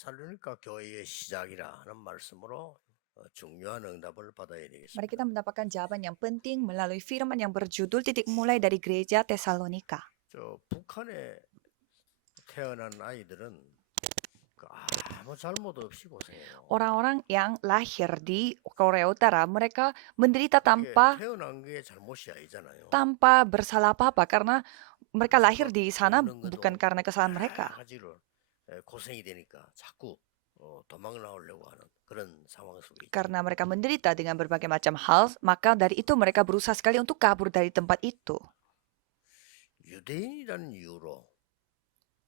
데살로니가 교회의 시작이라 하는 말씀으로 중요한 응답을 받아야 Mari 되겠습니다. kita mendapatkan jawaban yang penting melalui firman yang berjudul titik mulai dari gereja Tesalonika. 저 북한에 태어난 아이들은 아무 잘못 없이 고생해요. Orang-orang yang lahir di Korea Utara, mereka menderita 이게 tanpa 태어난 게 잘못이 아니잖아요. bersalah apa-apa karena mereka 그래서 lahir 막 di sana 먹는 bukan 것도 karena kesalahan 여러 mereka. 가지로 고생이 되니까 자꾸 도망 나오려고 하는 그런 상황 속에 있죠. Karena mereka menderita dengan berbagai macam hal, maka dari itu mereka berusaha sekali untuk kabur dari tempat itu. 유대인이라는 이유로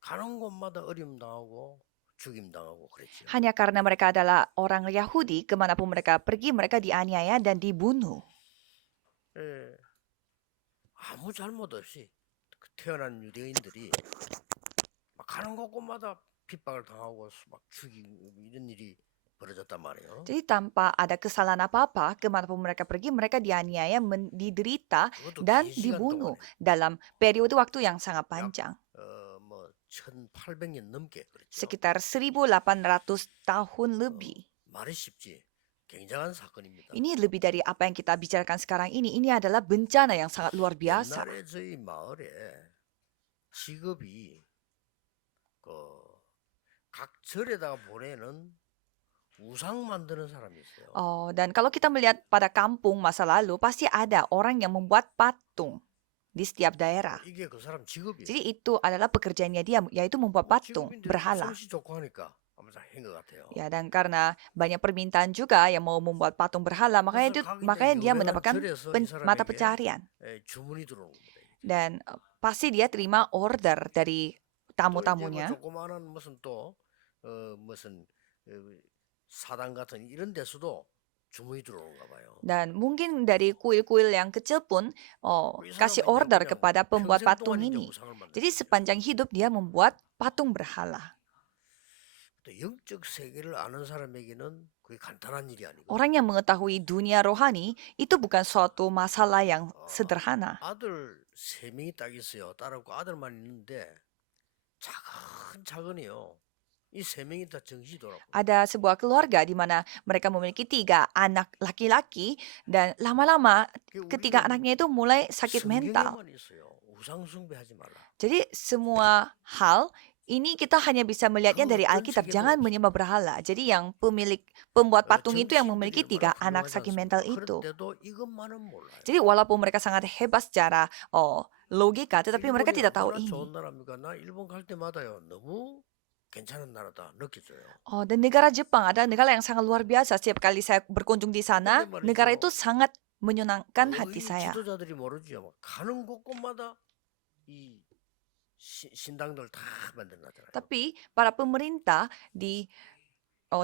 가는 곳마다 어려움 당하고 죽임 당하고 그랬죠. Hanya karena mereka adalah orang Yahudi, kemanapun mereka pergi, mereka dianiaya dan dibunuh. 예, 아무 잘못 없이 태어난 유대인들이 막 가는 곳곳마다 핍박을 당하고 막 죽이고 이런 일이 벌어졌단 말이에요. Jadi tanpa ada kesalahan apa-apa, kemanapun mereka pergi, mereka dianiaya, diderita, 그것도 dan 긴 시간 dibunuh 동안에 dalam periode waktu yang sangat 약 panjang. 뭐 1800년 넘게 그랬죠. Sekitar 1800 tahun lebih. 말이 쉽지 굉장한 사건입니다. Ini lebih dari apa yang kita bicarakan sekarang ini. Ini adalah bencana yang sangat luar biasa. 옛날에 저희 마을에 직업이 각 절에다가 보내는 우상 만드는 사람이 있어요. Dan kalau kita melihat pada kampung masa lalu, pasti ada orang yang membuat patung di setiap daerah. 이게 그 사람 직업이에요. Jadi itu adalah pekerjaannya dia, yaitu membuat patung, 직업인데 berhala. 손씨 좋고 하니까 아마 한것 같아요. Ya, dan karena banyak permintaan juga yang mau membuat patung berhala, makanya dia mendapatkan mata pencarian. 주문이 들어오는 겁니다. Dan pasti dia terima order dari tamu-tamunya. 조그마한 무슨 또 무슨 사당 같은 이런 데서도 주문이 들어오는가 봐요. Dan mungkin dari kuil-kuil yang kecil pun kasih order kepada pembuat patung ini. Jadi sepanjang hidup dia membuat patung berhala. 영적 세계를 아는 사람에게는 그게 간단한 일이 아니고. Orang yang mengetahui dunia rohani itu bukan suatu masalah yang sederhana. 아들 3명이 딱 있어요. 딸하고 아들만 있는데 차근차근이요. 이 3명이 다 정신이 돌아가고. Ada sebuah keluarga di mana mereka memiliki 3 anak laki-laki dan lama-lama ketiga anaknya itu mulai sakit mental. 우상 숭배하지 말라. Jadi semua hal ini kita hanya bisa melihatnya dari Alkitab. Jangan menyembah berhala. Jadi yang pembuat patung itu yang memiliki 3 anak sakit mental itu. Jadi walaupun mereka sangat hebat secara logika, tetapi mereka tidak tahu ini. 나 일본 갈 때마다요. 너무 괜찮은 나라다 느껴져요. Dan negara Jepang adalah negara yang sangat luar biasa. Setiap kali saya berkunjung di sana, negara itu sangat menyenangkan hati saya. 지도자들이 모르죠. 가는 곳곳마다 이 신당들 다 만들어놨잖아요. Tapi para pemerintah di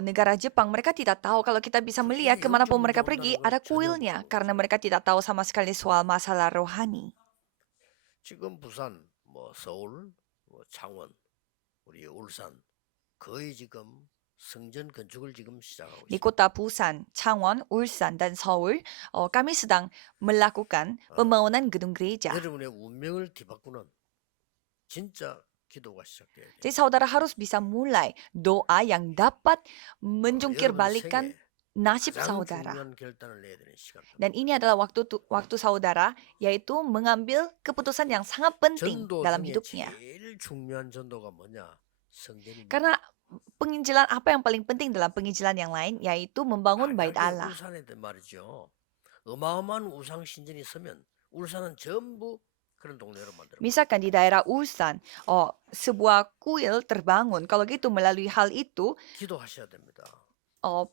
negara Jepang, mereka tidak tahu kalau kita bisa melihat kemanapun mereka pergi, ada kuilnya. Karena mereka tidak tahu sama sekali soal masalah rohani. 지금 부산, 서울, 창원, 우리 울산 거의 지금 성전 건축을 지금 시작하고 Di 있습니다. kota Busan, Changwon, Ulsan, dan Seoul, kami sedang melakukan pembangunan gedung gereja. 여러분의 운명을 뒤바꾸는 진짜 기도가 시작돼야 돼요. Jadi saudara harus bisa mulai doa yang dapat menjungkir balikan nasib 가장 saudara. 중요한 결단을 내야 되는 시간입니다. Dan ini adalah waktu saudara, yaitu mengambil keputusan yang sangat penting 전도 dalam 중에 hidupnya. 제일 중요한 전도가 뭐냐? 성전입니다. Karena penginjilan apa yang paling penting dalam penginjilan yang lain, yaitu membangun bait Allah. 울산에 말이죠. 어마어마한 우상 신전이 있으면 울산은 전부 그런 동네로 만들어. Misalkan di daerah Ulsan, sebuah kuil terbangun. Kalau gitu melalui hal itu, 기도하셔야 됩니다.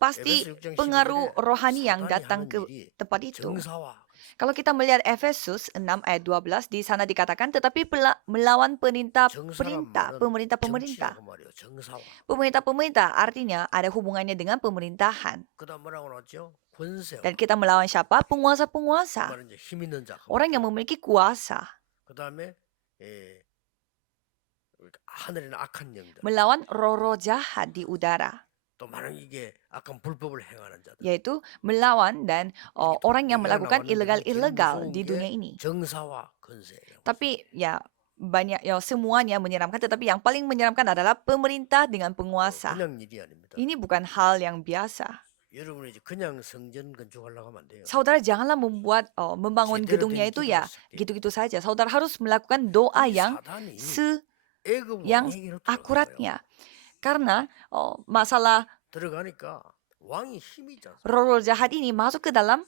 pasti pengaruh rohani yang datang ke tempat itu. 정사와 Kalau kita melihat Efesus 6 ayat 12, di sana dikatakan, tetapi melawan pemerintah. 정사와. Pemerintah artinya ada hubungannya dengan pemerintahan. 그다음 뭐라고 나왔죠? 권세. Dan kita melawan siapa? Penguasa-penguasa. 말은 이제 힘 있는 자. Orang yang memiliki kuasa. 그다음에 하늘에는 악한 영들. Melawan roh-roh jahat di udara. 또 많은 이게 악한 불법을 행하는 자들. Yaitu melawan dan orang yang melakukan ilegal-ilegal di dunia ini. 정사와 권세. Tapi ya banyak ya semuanya menyeramkan, tetapi yang paling menyeramkan adalah pemerintah dengan penguasa. 그냥 일이 아닙니다. Ini bukan hal yang biasa. 여러분이 이제 그냥 성전 건축하려고 하면 안 돼요. Saudara janganlah membangun 제대로 gedungnya 된 itu 기도를 ya 했을 때 gitu-gitu saja. Saudara harus melakukan doa 이 yang 사단이 yang 애굽 왕에게로 들어간 거예요. akuratnya. Karena masalah 들어가니까 왕이 힘이 있지 않습니까? roh-roh jahat ini masuk ke dalam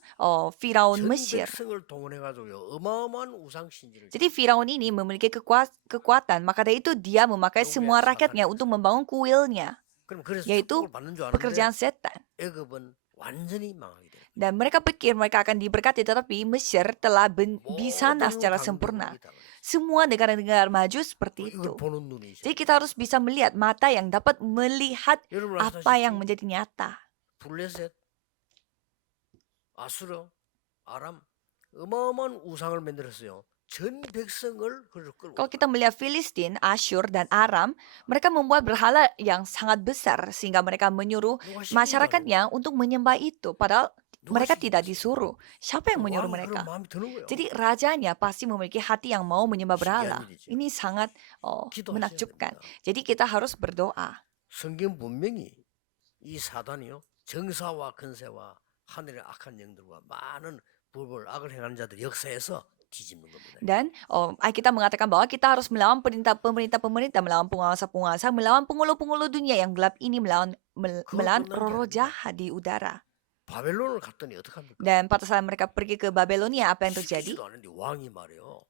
Firaun 전 Mesir. 백성을 동원해가지고요 어마어마한 우상 신지를 Jadi Firaun ini memiliki kekuatan, maka dari itu dia memakai Tugas semua Satan rakyatnya itu. untuk membangun kuilnya, 그럼 그래서 yaitu 축복을 받는 줄 pekerjaan 아는데 setan. 애굽은 완전히 망하게 돼요. Dan mereka pikir mereka akan diberkati, tetapi Mesir telah binasa secara 모든 sempurna. 강대국이 다 그래요. Semua negara-negara maju seperti 이걸 itu. 보는 눈이 있어요. Jadi kita harus bisa melihat mata yang dapat melihat 여러분 apa yang 아시다시피 menjadi nyata. 블레셋, 아수르, 아람 어마어마한 우상을 만들었어요. 전 백성을 그걸 끌고 Kalau kita melihat Filistin, Asyur, dan Aram, mereka membuat berhala yang sangat besar sehingga mereka menyuruh 누가 시킨 줄 masyarakatnya untuk menyembah itu. Padahal 누가 mereka 시킨 tidak 거지? disuruh. Siapa yang 그럼 menyuruh 왕이 그런 mereka? 마음이 드는 거예요. Jadi rajanya pasti memiliki hati yang mau menyembah berhala. 신기한 일이죠. Ini sangat 기도하셔야 menakjubkan. 됩니다. Jadi kita harus berdoa. 성경 분명히 이 사단이요 정사와 근세와 하늘의 악한 영들과 많은 불법을 악을 행하는 자들 역사에서 뒤집는 겁니다. Dan Alkitab mengatakan bahwa kita harus melawan pemerintah-pemerintah, melawan penguasa-penguasa, melawan penghulu-penghulu dunia yang gelap ini, melawan 끝난 게 roh-roh 아닙니다. jahat di udara. 바벨론을 갔더니 어떡합니까? Dan pada saat mereka pergi ke Babelonia, apa yang terjadi? 시키지도 않은데 왕이 말이요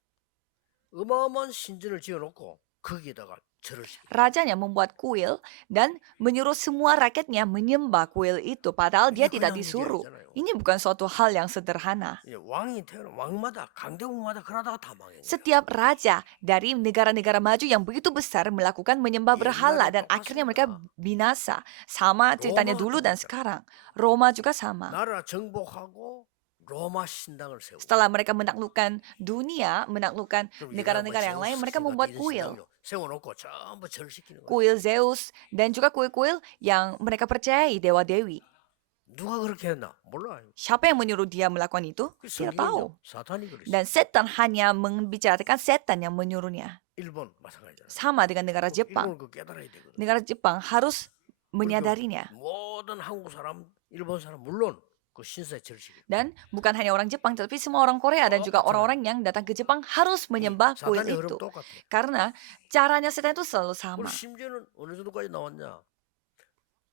어마어마한 신전을 지어놓고 거기에다가 절을 시켜. Rajanya membuat kuil dan menyuruh semua rakyatnya menyembah kuil itu, padahal dia 이게 tidak 그냥 일이 disuruh. 아니잖아요. Ini bukan suatu hal yang sederhana. 이제 왕이 태어난 왕마다 강대국마다 그러다가 다 망해요. Setiap raja dari negara-negara maju yang begitu besar melakukan menyembah Iya, berhala 옛날에 dan akhirnya mereka 똑같습니다. binasa. Sama ceritanya 로마도 dulu dan 그랬잖아요. sekarang. Roma juga sama. 나라 정복하고 로마 신당을 세우고. Setelah mereka menaklukkan dunia, menaklukkan 그럼 이거는 뭐 negara-negara yang lain, 제우스 mereka 킹 membuat 같은 이런 kuil. 신당요 세워놓고 전부 절시키는 거예요. Kuil Zeus dan juga kuil-kuil yang mereka percayai dewa-dewi. 누가 그렇게 했나 몰라요. Siapa yang menyuruh dia melakukan itu? 그 Tidak tahu. 성경은요 사탄이 그랬어요. Dan setan hanya membicarakan setan yang menyuruhnya. 일본 마찬가지잖아요. Sama dengan negara Jepang. 일본은 그 깨달아야 되거든. Negara Jepang harus menyadarinya. 모든 한국 사람, 일본 사람 물론 그 신사에 절시키고. Dan bukan hanya orang Jepang, tetapi semua orang Korea dan juga orang-orang yang datang ke Jepang harus menyembah kuil 사단의 흐름 itu. 똑같아. Karena caranya setan itu selalu 우리 sama. 심지어는 어느 정도까지 나왔냐?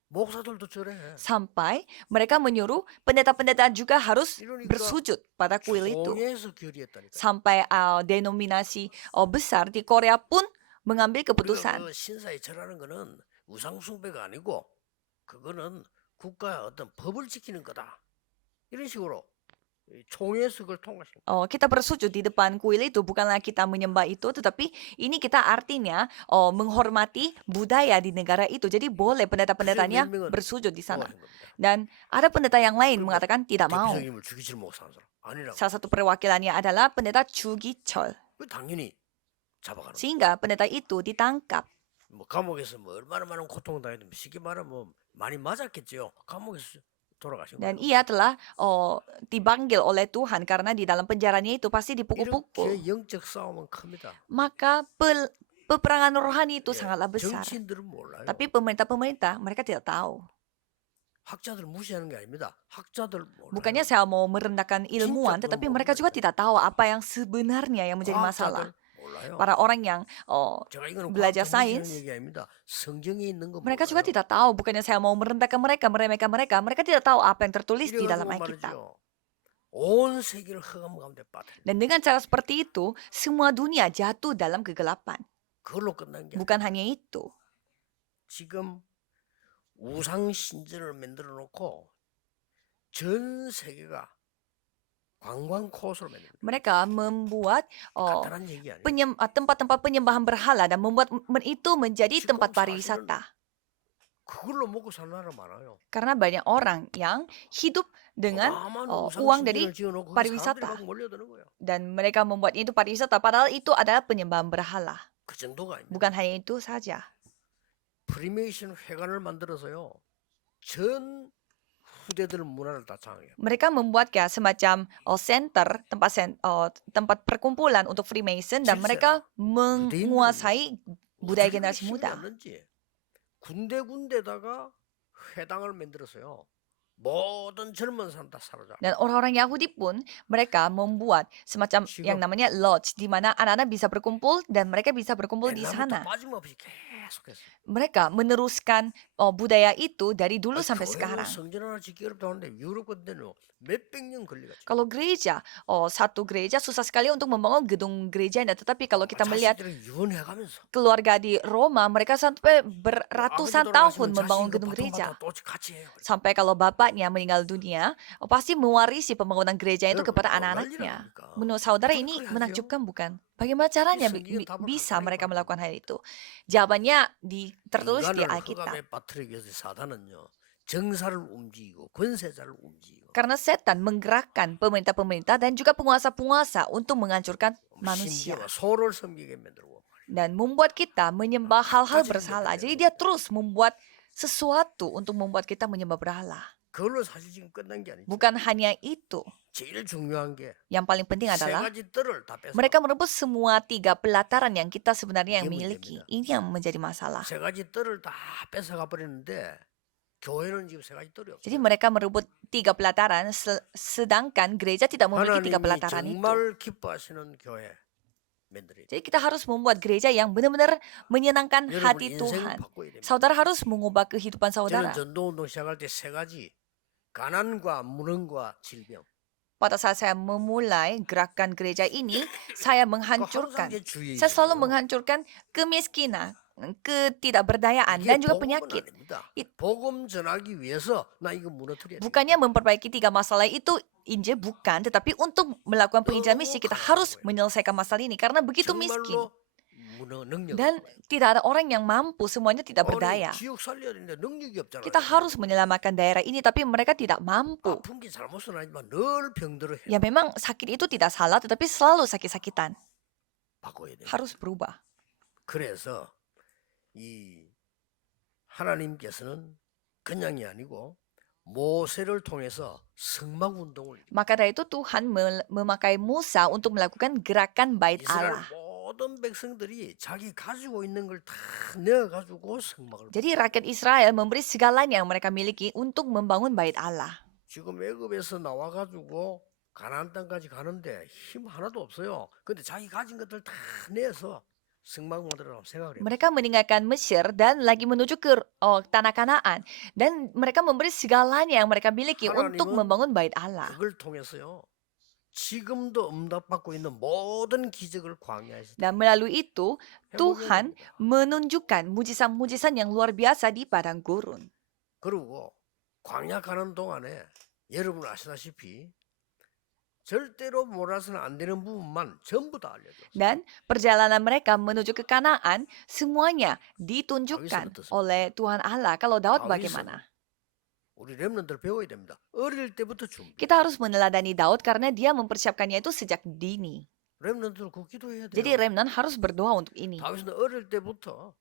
목사들도 절해. Sampai mereka menyuruh pendeta-pendeta juga harus 이러니까 bersujud pada kuil itu. 총회에서 결의했다니까. Sampai denominasi besar di Korea pun mengambil 우리가 keputusan. 그 신사에 절하는 거는 우상 숭배가 아니고 그거는 국가의 어떤 법을 지키는 거다. 이런 식으로 이 총회에서 그걸 통과시킨 거예요. Kita bersujud di depan kuil itu bukanlah kita menyembah itu, tetapi ini kita artinya menghormati budaya di negara itu. Jadi boleh pendeta-pendetanya 그래서 몇 명은 bersujud di sana. 통과한 겁니다. Dan ada pendeta yang lain 그리고 mengatakan tidak mau. 대표적임을 죽이질 못하는 사람 아니라고. Salah satu perwakilannya adalah pendeta Chugichol. 그 당연히 잡아가는 거예요. Sehingga pendeta itu ditangkap. 뭐 감옥에서 뭐 얼마나 많은 고통을 당했든 쉽게 말하면 뭐 많이 맞았겠죠. 감옥에서 돌아가신 Dan 거예요. ia telah dipanggil oleh Tuhan karena di dalam penjaranya itu pasti dipukul-pukul. 이렇게 영적 싸움은 큽니다. Maka peperangan rohani itu 예, sangatlah besar. 정치인들은 몰라요. Tapi pemerintah-pemerintah mereka tidak tahu. 학자들 무시하는 게 아닙니다. 학자들 몰라요. Bukannya saya mau merendahkan ilmuwan, 진짜 tetapi 그건 mereka juga 모릅니다. tidak tahu apa yang sebenarnya yang menjadi masalah. 과학자들 몰라요. Para orang yang 제가 이거는 belajar 과학자 무시하는 sains, 얘기 아닙니다. 성경에 있는 거 mereka juga 몰라요. tidak tahu. Bukannya saya mau merendahkan mereka, meremehkan mereka. Mereka tidak tahu apa yang tertulis di dalam 이래가지고 Alkitab. 말이죠. 온 세계를 흑암 가운데 빠뜨려. Dan dengan cara seperti itu, semua dunia jatuh dalam kegelapan. 그걸로 끝난 게 아니에요. Bukan hanya itu. 지금 우상 신전을 만들어 놓고 전 세계가 관광 코스로 만듭니다. Mereka membuat 간단한 얘기 아니에요. tempat-tempat penyembahan berhala dan membuat itu menjadi 지금 tempat 사실은 pariwisata. 그걸로 먹고 살 나라 많아요. Karena banyak orang yang hidup dengan 어마어마한 우상 uang dari 신전을 지어놓고 거기 pariwisata. 사람들이 막 몰려드는 거예요. dan mereka membuatnya itu pariwisata padahal itu adalah penyembahan berhala. 그 정도가 아닙니다. Bukan hanya itu saja. 프리메이션 회관을 만들어서요. 전 후대들 문화를 다 장악해. Mereka membuat kayak semacam center, tempat perkumpulan untuk Freemason dan mereka menguasai budaya 어떻게 그렇게 generasi 힘이 muda. 났는지 군데군데다가 회당을 만들었어요. 모든 젊은 사람 다 사로잡고. Dan orang-orang Yahudi pun mereka membuat semacam yang 지금 namanya lodge di mana anak-anak bisa berkumpul dan mereka bisa berkumpul di 옛날부터 sana. 빠짐없이 계속했어요. Mereka meneruskan budaya itu dari dulu sampai 교회는 sekarang. 성전 하나 짓기 어렵다고 하는데 유럽 같은 데는 몇백 년 걸려가지고. Kalau gereja, satu gereja susah sekali untuk membangun gedung gereja. Tetapi kalau kita melihat 자식들을 유언해가면서 keluarga di Roma, mereka sampai berratusan 아버지 tahun 돌아가시면 membangun 자식이 gedung 그 gereja. 바통받아 또 같이 해요. Sampai kalau bapaknya meninggal dunia, pasti mewarisi pembangunan gereja itu 여러분, kepada 이거 anak-anaknya. 난리랍니까? Menurut saudara 어떻게 ini 그렇게 하죠? menakjubkan bukan? Bagaimana caranya 성경은 답을 bisa 간단하게 mereka 말합니다. melakukan hal itu? Jawabannya tertulis di 인간을 Alkitab. 흑암에 빠뜨리기 위해서 사단은요 정사를 움직이고 권세자를 움직이고 Karena setan menggerakkan pemerintah-pemerintah dan juga penguasa-penguasa untuk menghancurkan manusia. 심지어 소를 섬기게 만들고 Dan membuat kita menyembah hal-hal 가지는 berhala. 거예요. Jadi dia terus membuat sesuatu untuk membuat kita menyembah berhala. 그걸로 사실 지금 끝난 게 아니죠. Bukan hanya itu. 제일 중요한 게 세 Yang paling penting adalah 가지 뜰을 다 뺏어. mereka merebut semua 3 pelataran yang kita sebenarnya yang Ini miliki. 문제입니다. Ini yang menjadi masalah. 세 가지 뜰을 다 뺏어가 버리는데 교회는 지금 세 가지 뜰이 Jadi 없어요. mereka merebut 3 pelataran, sedangkan gereja tidak memiliki 3 하나님이 pelataran itu. 정말 기뻐하시는 교회 만들어야 돼요. Jadi kita harus membuat gereja yang benar-benar menyenangkan 여러분 hati 인생을 Tuhan. 바꿔야 됩니다. Saudara harus mengubah kehidupan 저는 saudara. 전도운동 시작할 때 세 가지 가난과 무능과 질병. Pada saat saya memulai gerakan gereja ini, saya 그거 항상 menghancurkan. 제 주의에 Saya selalu 있어요. menghancurkan kemiskinan, ketidakberdayaan, 이게 dan juga 복음은 penyakit. 아닙니다. 복음 전하기 위해서 나 이거 무너뜨려야 돼. Bukannya memperbaiki 3 masalah itu, Injil bukan, tetapi untuk melakukan penginjilan misi kita harus menyelesaikan masalah ini karena begitu miskin. 정말로 능력이 Dan tidak ada orang yang mampu, semuanya tidak berdaya. 지역 살려야 되는데 능력이 없잖아요. Kita harus menyelamatkan daerah ini, tapi mereka tidak mampu. 아픈 게 잘못은 아니지만 늘 병들어 해. Ya memang sakit itu tidak salah, tetapi selalu sakit-sakitan. 바꿔야 돼. Harus berubah. 그래서 이 하나님께서는 그냥이 아니고 모세를 통해서 성막 운동을 Maka dari itu Tuhan memakai Musa untuk melakukan gerakan bait 이스라엘 Allah. 모든 백성들이 자기 가지고 있는 걸 다 내어 가지고 성막을 Jadi rakyat Israel memberi segalanya yang mereka miliki untuk membangun bait Allah. 지금 애굽에서 나와 가지고 가나안 땅까지 가는데 힘 하나도 없어요. 근데 자기 가진 것들 다 내서 성막 만들어라고 생각을 해요. Mereka meninggalkan Mesir dan lagi menuju ke tanah Kanaan. Dan mereka memberi segalanya yang mereka miliki untuk 하나님은 membangun bait Allah. 그걸 통해서요. 지금도 응답받고 있는 모든 기적을 광야에서 Dan melalui itu, 해보게 Tuhan 됩니다. menunjukkan mujizat-mujizat yang luar biasa di padang gurun. 그리고 광야 가는 동안에 여러분 아시다시피 절대로 몰아서는 안 되는 부분만 전부 다 알려줘. Dan perjalanan mereka menuju ke Kanaan, semuanya ditunjukkan oleh Tuhan Allah. Kalau Daud bagaimana? 우리 렘넌트들 배워야 됩니다. 어릴 때부터 준비. Kita harus meneladani Daud karena dia mempersiapkannya itu sejak dini. 렘넌트들 그 기도해야 돼요. Jadi remnant harus berdoa untuk ini. 다윗은 어릴 때부터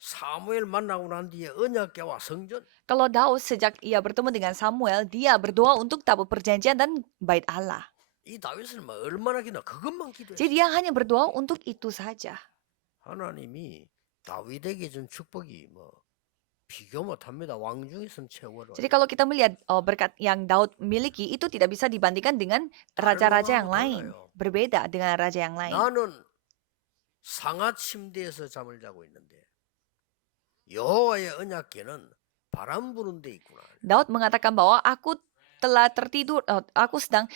사무엘 만나고 난 뒤에 언약궤와 성전 Kalau Daud sejak ia bertemu dengan Samuel, dia berdoa untuk tabut perjanjian dan bait Allah. 이 다윗은 막 얼마나 기나 그것만 기도했어요. Jadi dia hanya berdoa untuk itu saja. 하나님이 다윗에게 준 축복이 뭐 비교 못합니다. 왕 중에서는 최고로. Jadi kalau kita melihat berkat yang Daud miliki itu tidak bisa dibandingkan dengan raja-raja yang lain. Berbeda dengan raja yang lain. 나는 상하 침대에서 잠을 자고 있는데 여호와의 언약궤는 바람 부는 데 있구나. Daud mengatakan bahwa aku telah tertidur, aku sedang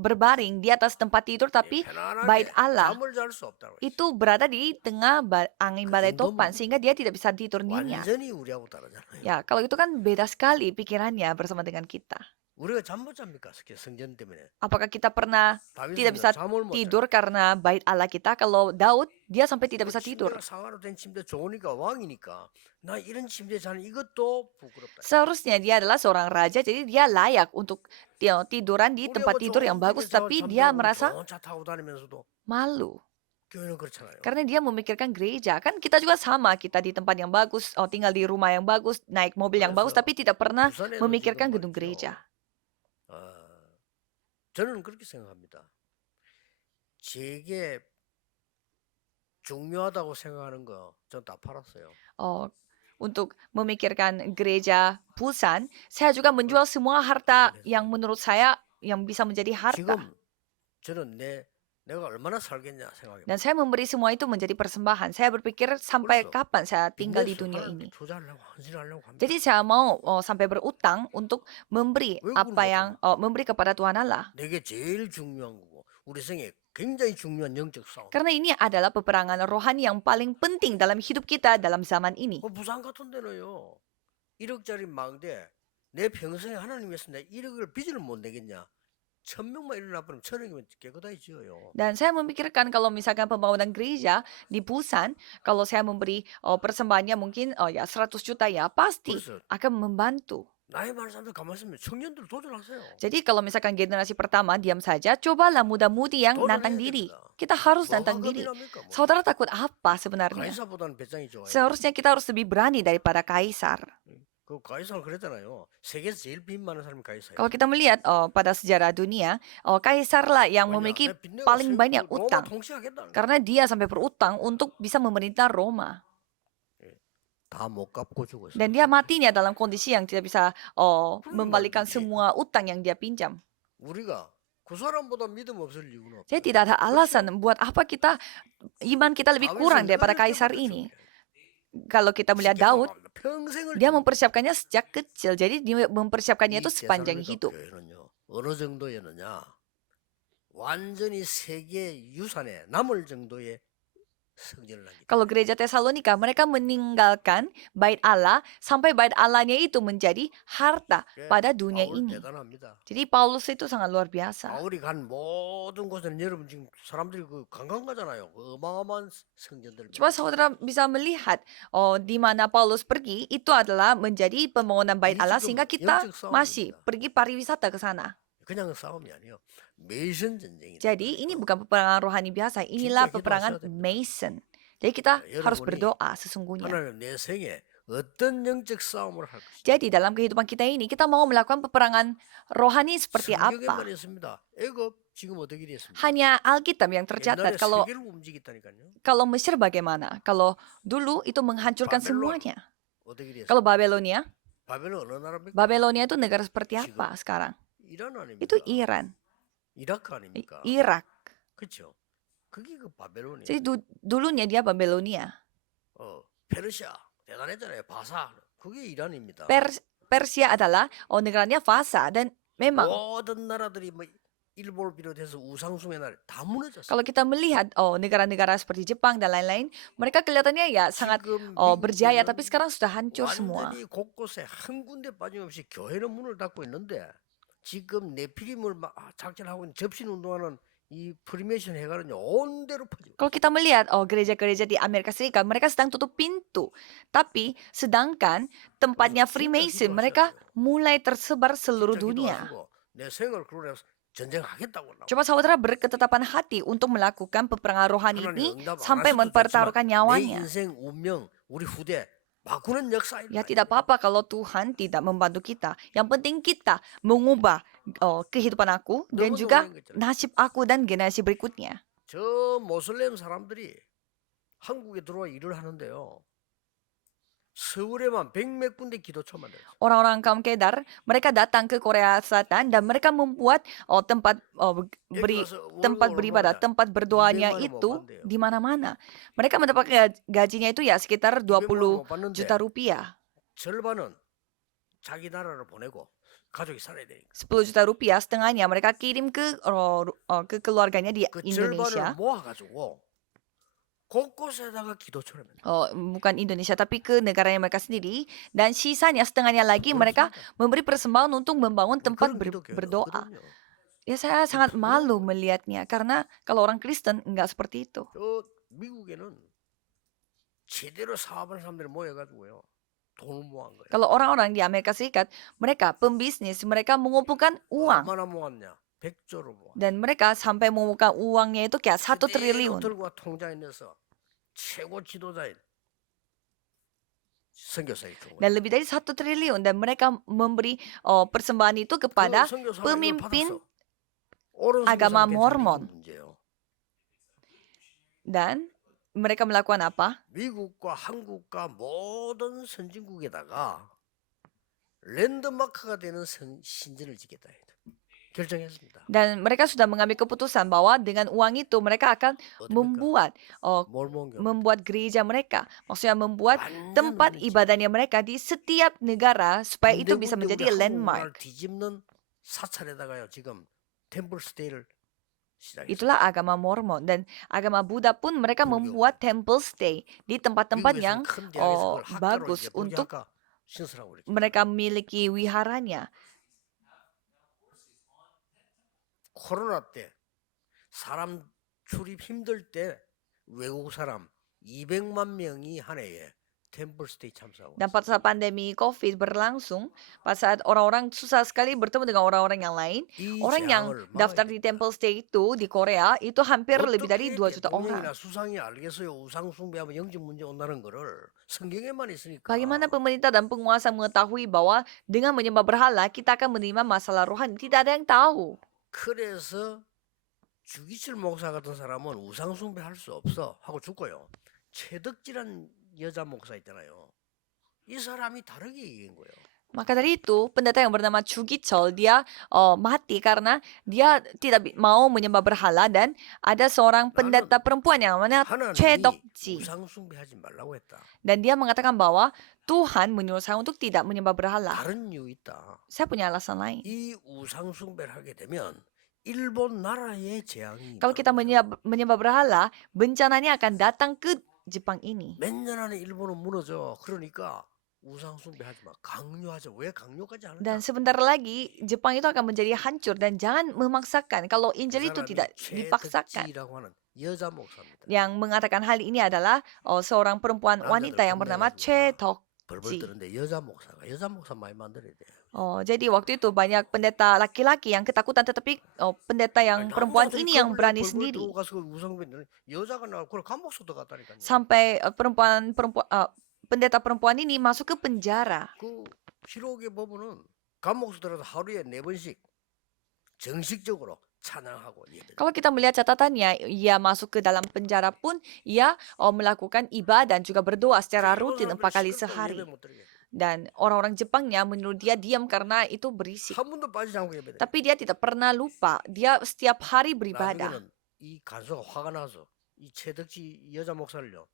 berbaring di atas tempat tidur, tapi bait 편안하게 Allah 잠을 잘 수 없다고. itu berada di tengah angin badai topan sehingga dia tidak bisa tidur nyenyak. 완전히 우리하고 다르잖아요. Ya, kalau itu kan beda sekali pikirannya bersama dengan kita. 우리가 잠 못 잡니까? 성전 때문에. Apakah kita pernah tidak bisa 잠을 못 tidur karena bait Allah kita? Kalau Daud, dia sampai tidak bisa tidur. 침대가 상하로 된 침대 좋으니까 왕이니까 나 이런 침대 자는 이것도 부끄럽다. Seharusnya dia adalah seorang raja, jadi dia layak untuk tiduran di tempat tidur yang bagus, tapi dia merasa 차 타고 다니면서도 malu. 교회는 그렇잖아요. Karena dia memikirkan gereja. Kan kita juga sama, kita di tempat yang bagus, tinggal di rumah yang bagus, naik mobil yang bagus, 그래서 tapi tidak pernah 부산에도 지금 memikirkan gedung 말이죠. gereja. 저는 그렇게 생각합니다. 제게 중요하다고 생각하는 거 전 다 팔았어요. Untuk memikirkan gereja Busan, saya juga menjual semua harta yang menurut saya yang bisa menjadi harta. 지금 저는 내가 얼마나 살겠냐 생각해요. Dan saya memberi semua itu menjadi persembahan. Saya berpikir sampai 그래서 kapan saya tinggal di 빚내서 dunia 하나님께 ini. 투자하려고 헌신하려고 합니다. Jadi saya mau sampai berutang untuk memberi 왜 apa 그걸 yang memberi kepada Tuhan Allah. 내게 제일 중요한 거고 우리 생에 굉장히 중요한 영적 싸움. Karena ini adalah peperangan rohani yang paling penting dalam hidup kita dalam zaman ini. 부산 같은 데는요. 1억짜리 망대 내 평생에 하나님 위해서 내 1억을 빚을 못 내겠냐. 1000명만 일어나 버리면 1000명이면 깨끗하게 지어요. Dan saya memikirkan kalau misalkan pembangunan gereja di Busan, kalau saya memberi persembahannya mungkin ya 100 juta ya, pasti 그래서 akan membantu. 나이 많은 사람들 가만히 있으면 청년들 도전하세요. Jadi kalau misalkan generasi pertama diam saja, cobalah muda-mudi yang nantang diri. Kita harus nantang diri. 뭐가 Saudara takut apa sebenarnya? 가이사보다는 배짱이 좋아요. Seharusnya kita harus lebih berani daripada kaisar. 그 가이사는 그랬잖아요. 세계에서 제일 빚 많은 사람이 가이사예요. Kalau kita melihat pada sejarah dunia, kaisarlah yang memiliki paling banyak utang. Karena dia sampai berutang untuk bisa memerintah Roma. 다 못 갚고 죽었어요. Dan dia matinya dalam kondisi yang tidak bisa membalikan semua utang yang dia pinjam. 우리가 그 사람보다 믿음 없을 이유는 Jadi tidak ada alasan buat apa kita iman kita lebih kurang daripada kaisar ini. Kalau kita melihat Daud, dia mempersiapkannya sejak kecil. Jadi dia mempersiapkannya itu sepanjang hidup. 어느 정도였느냐? 완전히 세계 유산에 남을 정도의 성전을 하기. Kalau gereja Tesalonika, mereka meninggalkan bait Allah sampai bait Allahnya itu menjadi harta pada dunia ini. 대단합니다. Jadi Paulus itu sangat luar biasa. 바울이 간 모든 곳에는 여러분 지금 사람들이 그 관광 가잖아요. 그 어마어마한 성전들. Coba saudara bisa melihat di mana Paulus pergi, itu adalah menjadi pembangunan bait Allah sehingga kita masih pergi pariwisata ke sana. 그냥 싸움이 아니에요. 메이슨 전쟁이다. Jadi ini bukan peperangan rohani biasa, inilah peperangan Mason. Jadi kita harus berdoa sesungguhnya. 하나님 내 생에 어떤 영적 싸움을 할 것인가. Jadi dalam kehidupan kita ini kita mau melakukan peperangan rohani seperti apa? 성경에만 있습니다. 애굽 지금 어떻게 됐습니까? Hanya Alkitab yang tercatat. 옛날에 Kalau 세계를 움직였다니까요. kalau Mesir bagaimana? Kalau dulu itu menghancurkan 바벨론. semuanya. 어떻게 됐어요? Kalau Babelonia, 바벨론 어느 나라입니까? Babelonia itu negara seperti apa sekarang? 이란 아닙니까? Itu Iran, 이라크 아닙니까? Irak. 그렇죠. 그게 그 바벨론이에요. Jadi dulunya dia Babelonia. 페르시아 대단했잖아요. 바사 그게 이란입니다. Persia adalah negaranya Fasa dan memang 모든 나라들이 뭐 일본을 비롯해서 우상숭의 날 다 무너졌어요. kalau kita melihat negara-negara seperti Jepang dan lain-lain, mereka kelihatannya ya sangat 지금 berjaya, 미국에는 tapi sekarang sudah hancur semua. 완전히 곳곳에 한 군데 빠짐없이 교회는 문을 닫고 있는데 지금 네피림을 막 작전하고 있는 접신 운동하는 이 프리메이션 해가는요 온 데로 퍼지고. Kalau kita melihat gereja-gereja di Amerika Serikat, mereka sedang tutup pintu. Tapi sedangkan tempatnya Freemason, mereka mulai tersebar seluruh dunia. 내 생을 그러면서 전쟁하겠다고. Coba saudara berketetapan hati untuk melakukan peperangan rohani ini sampai mempertaruhkan 내 nyawanya. 인생 운명 우리 후대 바꾸는 역사. Ya tidak apa-apa kalau Tuhan tidak membantu kita. Yang penting kita mengubah kehidupan aku dan juga nasib aku dan generasi berikutnya. 저 모슬렘 사람들이 한국에 들어와 일을 하는데요. 서울에만 100몇 군데 기도처 만들었어요. Orang-orang kaum Kedar, mereka datang ke Korea Selatan dan mereka membuat tempat beribadah, tempat berdoanya itu di mana-mana. Mereka mendapat gajinya itu ya sekitar 20 juta rupiah. 절반은 자기 나라로 보내고 가족이 살아야 되니까. 10 juta rupiah, setengahnya mereka kirim ke keluarganya di 그 Indonesia. 절반을 모아가지고 곳곳에다가 기도처럼. Bukan Indonesia tapi ke negaranya mereka sendiri, dan sisanya setengahnya lagi mereka memberi persembahan untuk membangun tempat berdoa. Ya saya sangat malu melihatnya karena kalau orang Kristen enggak seperti itu. 저 미국에는 제대로 사업하는 사람들이 모여가지고요 돈을 모은 거예요. Kalau orang-orang di Amerika Serikat, mereka pembisnis, mereka mengumpulkan uang. 얼마나 모았냐? 100조로 모아. Dan mereka sampai mengumpulkan uangnya itu kayak 1 그대로 triliun. 들고 와 통장에 넣어서 최고 지도자인 선교사에게 준 거예요. Dan lebih dari 1 triliun. Dan mereka memberi persembahan itu 그 kepada 선교사가 이걸 pemimpin 받았어. 옳은 agama 선교사는 괜찮은데 이게 Mormon. 문제예요. Dan mereka melakukan apa? 미국과 한국과 모든 선진국에다가 랜드마크가 되는 신전을 짓겠다 해요. 결정했습니다. Dan mereka sudah mengambil keputusan bahwa dengan uang itu mereka akan 어떻습니까? membuat 몰몬교 membuat gereja mereka. Maksudnya membuat 완전 tempat 우리 ibadahnya mereka di setiap negara supaya itu bisa 군데군데 우리 menjadi 한국 문화를 landmark. 뒤집는 사찰에다가요 지금 템플스테이를 시작했어요. Itulah agama Mormon. Dan agama Buddha pun mereka 불교. membuat temple stay di tempat-tempat 미국에서는 yang 큰 대학에서 그걸 학과로 bagus 이제 untuk 불교학과 신설하고 그랬죠. mereka miliki wiharanya. 코로나 때 사람 출입 힘들 때 외국 사람 200만 명이 한 해에 템플스테이 참석하고 Dan pada saat pandemi COVID berlangsung, pada saat orang-orang susah sekali bertemu dengan orang-orang yang lain, 이 orang yang 재앙을 daftar di temple stay itu di Korea itu hampir lebih dari 어떻게 2 juta orang. 대통령이나 수상이 알겠어요? 우상 숭배하면 영적 문제 온다는 거를 성경에만 있으니까. Bagaimana pemerintah dan penguasa mengetahui bahwa dengan menyembah berhala kita akan menerima masalah rohani? Tidak ada yang tahu. 그래서 주기철 목사 같은 사람은 우상 숭배할 수 없어 하고 죽고요. 최덕지란 여자 목사 있잖아요. 이 사람이 다르게 얘기한 거예요. Maka dari itu, pendeta yang bernama Chu Gi-chol, dia mati karena dia tidak mau menyembah berhala dan ada seorang pendeta perempuan yang namanya Choi 하나님이 Dok-ji. 우상 숭배하지 말라고 했다. Dan dia mengatakan bahwa Tuhan menyuruh saya untuk tidak menyembah berhala. 다른 이유 있다. Saya punya alasan lain. 이 우상 숭배를 하게 되면 일본 나라의 재앙이 Kalau kita menyembah berhala, bencananya akan datang ke Jepang ini. 몇 년 안에 일본은 무너져. 그러니까 우상 숭배하지 마. 강요하자. 왜 강요까지 하는가? Dan sebentar lagi Jepang itu akan menjadi hancur dan jangan memaksakan. Kalau Injil itu tidak dipaksakan. 최덕지라고 하는 여자 목사입니다. Yang mengatakan hal ini adalah seorang perempuan wanita yang bernama Choi 벌벌 Dok-ji. 뜨는데 여자 목사 많이 만들어야 돼. Jadi waktu itu banyak pendeta laki-laki yang ketakutan, tetapi pendeta yang perempuan ini yang berani sendiri. 여자가 나와 그걸 감옥소도 갔다니까요. Sampai pendeta perempuan ini masuk ke penjara. 그 기록에 보면은 감옥소 들어서 하루에 4번씩 정식적으로 찬양하고 예배. Kalau kita melihat catatannya, ia masuk ke dalam penjara pun ia melakukan ibadah dan juga berdoa secara rutin 4 kali sehari. Dan orang-orang Jepangnya menurut dia diam karena itu berisik. 한 번도 빠지지 않고 예배. Tapi dia tidak pernah lupa. Dia setiap hari beribadah. 나중에는 이 간수가 화가 나서 이 최덕지 여자 목사를요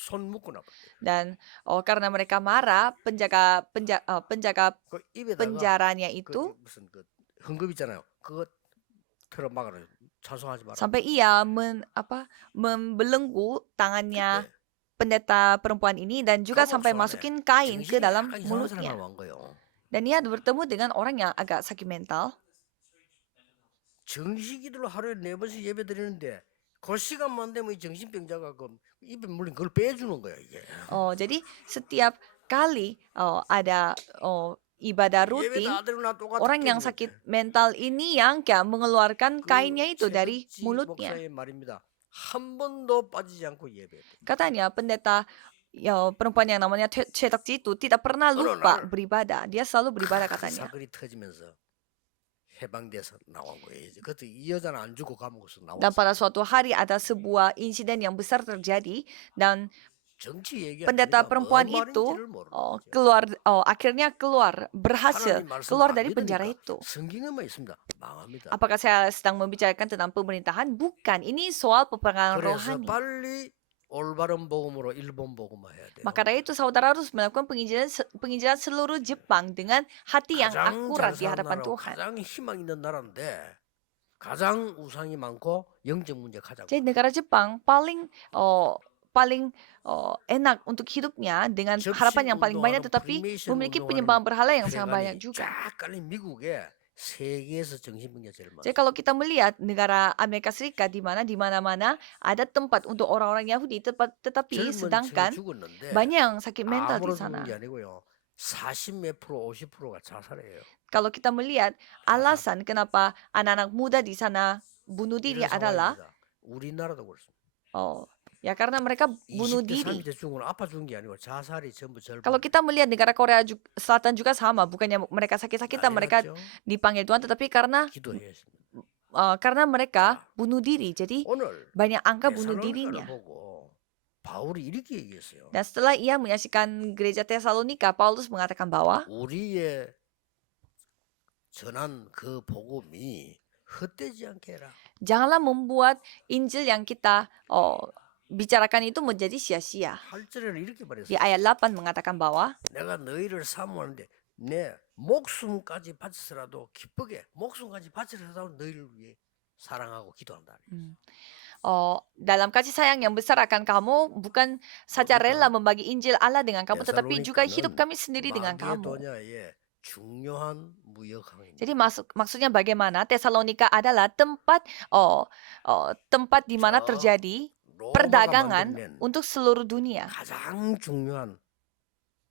손 묶고 나버려. Dan karena mereka marah, penjaga 그 입에다가 penjaranya itu 그 무슨 그 흥금 있잖아요. 그거 틀어 막아라. 찬송하지 마라. sampai ia membelenggu tangannya 그때 pendeta perempuan ini dan juga 감옥소 sampai 안에 masukin kain ke 정신이 dalam 약간 이상한 mulutnya. 사람이 온 거예요. Dan ia bertemu dengan orang yang agak sakit mental. 정식이들로 하루에 4번씩 예배 드리는데 그 시간만 되면 이 정신병자가 그 입에 물린 그걸 빼주는 거야 이게. Jadi setiap kali ada ibadah rutin, 예배 다 드리고 나 똑같은 orang yang 깨지는데. sakit mental ini yang kayak mengeluarkan 그 kainnya itu dari 최덕지 mulutnya. 목사의 말입니다. 한 번도 빠지지 않고 예배. Katanya pendeta perempuan yang namanya Choi Dok-ji itu tidak pernah lupa beribadah. Dia selalu beribadah katanya. 사건이 터지면서 해방돼서 나온 거예요. 그때 이 여자는 안 죽고 감옥에서 Dan 나왔어. pada suatu hari ada sebuah insiden yang besar terjadi dan 정치 얘기 pendeta perempuan itu akhirnya berhasil keluar dari penjara itu. 성경에만 있습니다. 망합니다. Apakah saya sedang membicarakan tentang pemerintahan? Bukan, ini soal peperangan 그래서 rohani. 빨리 올바른 복음으로 일본 복음화 해야 돼요. Maka dari itu saudara harus melakukan penginjilan seluruh Jepang dengan hati yang 가장 akurat 잘 di 사는 hadapan 나라고 Tuhan. 가장 희망 있는 나라인데 가장 우상이 많고 영적 문제 가장 Jadi negara Jepang paling enak untuk hidupnya dengan harapan yang paling banyak, tetapi memiliki penyembahan berhala yang sangat banyak juga. 쫙 깔린 미국에 세계에서 정신병자 제일 많아. Jadi kalau kita melihat negara Amerika Serikat di mana-mana ada tempat untuk orang-orang Yahudi, tetapi 젊은 층이 sedangkan 죽었는데 banyak yang sakit mental di 암으로 sana. 죽은 게 아니고요. 40 몇 프로, 50%가 자살해요. Kalau kita melihat alasan kenapa anak-anak muda di sana bunuh diri 이런 adalah 상황입니다. 우리나라도 그렇습니다. ya karena mereka bunuh 20대, diri. 30대 죽은 건 아파 죽은 게 아니고 자살이 전부 Kalau 절반. kita melihat negara Korea Selatan juga sama, bukannya mereka sakit-sakitan, mereka 난리 났죠? dipanggil Tuhan, tetapi karena 기도해야 했습니다. mereka 자, bunuh diri, jadi 오늘 banyak angka bunuh 데살로니가를 dirinya. 보고 바울이 이렇게 얘기했어요. Dan setelah ia menyaksikan gereja Tesalonika, Paulus mengatakan bahwa 우리의 전한 그 복음이 헛되지 않게 해라. janganlah membuat Injil yang kita bicarakan itu menjadi sia-sia. 8절에는 이렇게 Di 말했어요. ayat 8 mengatakan bahwa 내가 너희를 사모하는데 내 목숨까지 바쳐서라도 기쁘게 목숨까지 바쳐서라도 너희를 위해 사랑하고 기도한다. dalam kasih sayang yang besar akan kamu, bukan saja rela membagi Injil Allah dengan kamu, tetapi juga hidup kami sendiri dengan kamu. 마게도냐의 중요한 무역 항입니다. Jadi maksudnya bagaimana? Tesalonika adalah tempat tempat di mana 저 terjadi 로마가 perdagangan 만들어낸 untuk seluruh dunia. 가장 중요한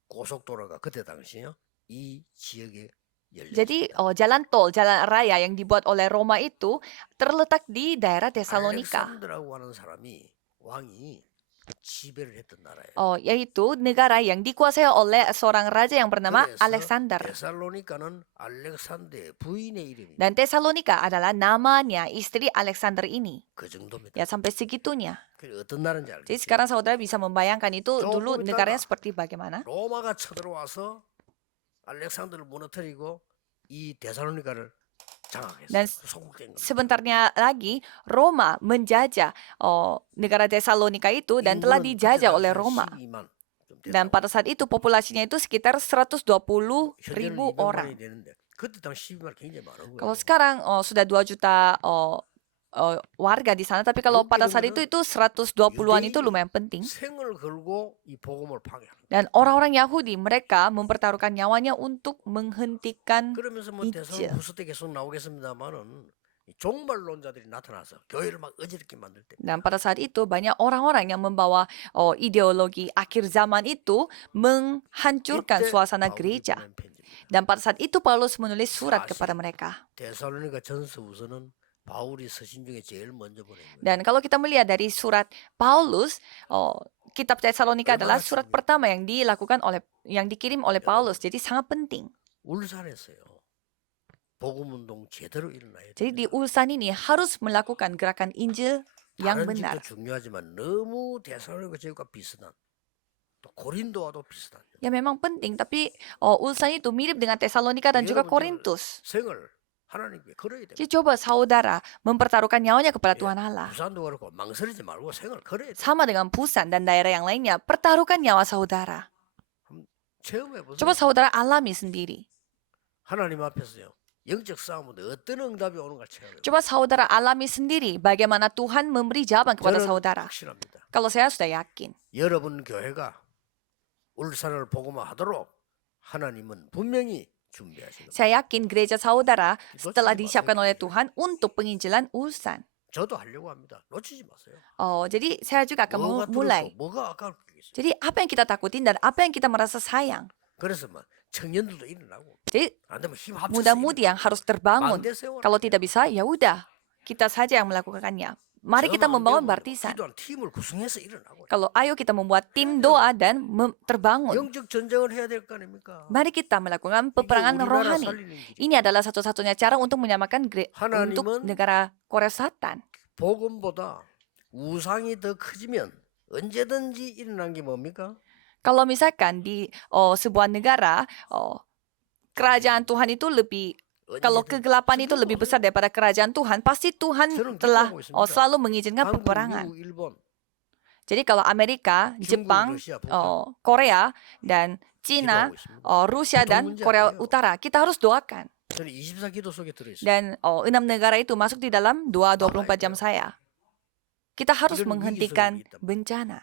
고속도로가 그때 당시요 이 지역에 Jadi 열렸습니다. jalan tol, jalan raya yang dibuat oleh Roma itu terletak di daerah Tesalonika. 알렉산드라고 하는 사람이 왕이 지배를 했던 나라예요. Yaitu negara yang dikuasai oleh seorang raja yang bernama 그래서 Alexander. 데살로니카는 알렉산더의 부인의 이름입니다. Dan Tesalonika adalah namanya istri Alexander ini. 그 정도입니다. Ya sampai segitunya. 그 어떤 나라인지 Jadi 알겠어요? sekarang saudara bisa membayangkan itu dulu 조금 negaranya 있다가 seperti bagaimana. 로마가 쳐들어와서 알렉산더를 무너뜨리고 이 데살로니카를 장악했어요. Dan 소국된 겁니다. sebentarnya lagi Roma menjajah negara Tesalonika itu dan telah 인구는 dijajah 그때 oleh 당시 Roma. 12만 좀 Dan 됐다고. pada saat itu populasinya itu sekitar 120 현재는 ribu 200만이 orang. 되는데 그때 당시 12만 굉장히 많은 거예요. Kalau sekarang sudah 2 juta warga di sana, tapi kalau pada saat itu 120-an itu lumayan penting. 생을 걸고 이 복음을 파괴하는 거예요. Dan orang-orang Yahudi mereka mempertaruhkan nyawanya untuk menghentikan 그러면서 뭐 인질. 대선 후서 때 계속 나오겠습니다만은 종말론자들이 나타나서 교회를 막 어지럽게 만들 때 Dan pada saat itu banyak orang-orang yang membawa ideologi akhir zaman itu menghancurkan 이때 suasana 바울이 gereja. 보낸 편지입니다. Dan pada saat itu Paulus menulis surat 사실 kepada mereka. 데살로니가 전서후서는 바울이 서신 중에 제일 먼저 보낸 거예요. Dan kalau kita melihat dari surat Paulus, kitab Tesalonika adalah 얼마나 surat 중요해요. pertama yang dikirim oleh Paulus. Jadi sangat penting. 울산에서요. 복음운동 제대로 일어나야 Jadi di 됩니다. Ulsan ini harus melakukan gerakan Injil yang 다른 benar. 집도 중요하지만 너무 데살로니가 지역과 비슷한 또 고린도와도 비슷한 Ya memang penting, tapi Ulsan itu mirip dengan Tesalonika dan juga 여러분들 Korintus. 생을 하나님께 걸어야 됩니다. Jadi coba saudara mempertaruhkan nyawanya kepada 예, Tuhan Allah. 부산도 그렇고 망설이지 말고 생을 걸어야 돼요. Sama dengan Busan dan daerah yang lainnya, pertaruhkan nyawa saudara. 체험해 보세요. Coba saudara alami sendiri. 하나님 앞에서요. 영적 싸움인데 어떤 응답이 오는가 체험해. Coba saudara alami sendiri bagaimana Tuhan memberi jawaban kepada 저는 saudara. 확신합니다. Kalau saya sudah yakin. 여러분 교회가 울산을 복음화하도록 하나님은 분명히 준비하시는 거예요. Saya yakin gereja saudara setelah 놓치지 disiapkan 마세요, oleh 교회. Tuhan untuk penginjilan Ulsan. 저도 하려고 합니다. 놓치지 마세요. Jadi saya juga akan 뭐가 mulai. 두렵고 뭐가 아까울 게 있어요. Jadi apa yang kita takutin dan apa yang kita merasa sayang. 그래서 뭐 청년들도 일어나고 Jadi 안 되면 힘 합쳐서 muda-mudi yang harus terbangun. 만대 세워라. Kalau tidak bisa, ya udah. Kita saja yang melakukannya. Mari kita membangun baptisan. 기도한 팀을 구성해서 일어나고 Kalau ayo kita membuat tim doa dan terbangun. 영적 전쟁을 해야 될 거 아닙니까? Mari kita melakukan 이게 peperangan 우리나라 rohani. 살리는 길이에요. Ini adalah satu-satunya cara untuk menyamakan 하나님은 untuk negara Korea Selatan. 복음보다 우상이 더 커지면 언제든지 일어난 게 뭡니까? Kalau misalkan di sebuah negara kerajaan Tuhan itu lebih kalau 언제든지. kegelapan itu lebih besar daripada kerajaan Tuhan, pasti Tuhan 저는 telah 기도하고 있습니다. selalu mengizinkan 한국, peperangan. 미국, 일본, Jadi kalau Amerika, 중국, Jepang, 러시아, 북한 Korea dan Cina, 기도하고 있습니다. Rusia 보통 dan 문제 Korea 아니에요. Utara, kita harus doakan. 저는 24기도 속에 들어있어요. Dan 6 negara itu masuk di dalam doa 24 jam saya. Kita harus 이건 menghentikan 위기 속에 있단 bencana.